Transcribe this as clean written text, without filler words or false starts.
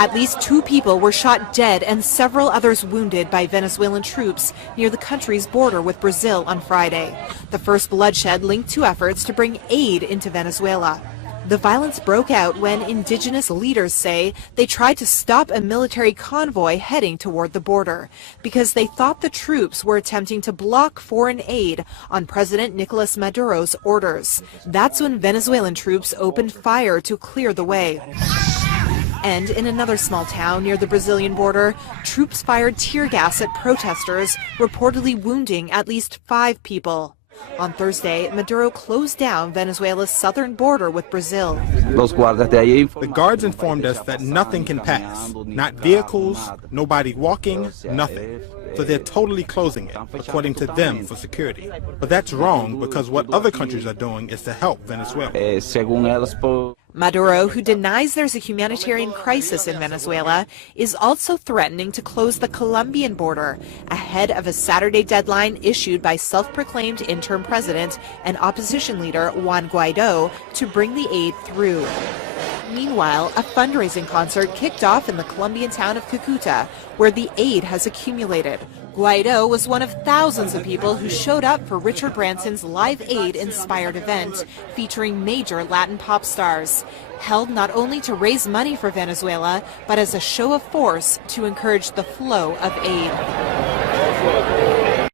At least 2 people were shot dead and several others wounded by Venezuelan troops near the country's border with Brazil on Friday. The first bloodshed linked to efforts to bring aid into Venezuela. The violence broke out when indigenous leaders say they tried to stop a military convoy heading toward the border because they thought the troops were attempting to block foreign aid on President Nicolas Maduro's orders. That's when Venezuelan troops opened fire to clear the way. And in another small town near the Brazilian border, troops fired tear gas at protesters, reportedly wounding at least 5 people. On Thursday, Maduro closed down Venezuela's southern border with Brazil. The guards informed us that nothing can pass, not vehicles, nobody walking, nothing. So they're totally closing it, according to them, for security. But that's wrong because what other countries are doing is to help Venezuela. Maduro, who denies there's a humanitarian crisis in Venezuela, is also threatening to close the Colombian border ahead of a Saturday deadline issued by self-proclaimed interim president and opposition leader Juan Guaido to bring the aid through. Meanwhile, a fundraising concert kicked off in the Colombian town of Cucuta, where the aid has accumulated. Guaido was one of thousands of people who showed up for Richard Branson's Live Aid-inspired event, featuring major Latin pop stars, held not only to raise money for Venezuela, but as a show of force to encourage the flow of aid.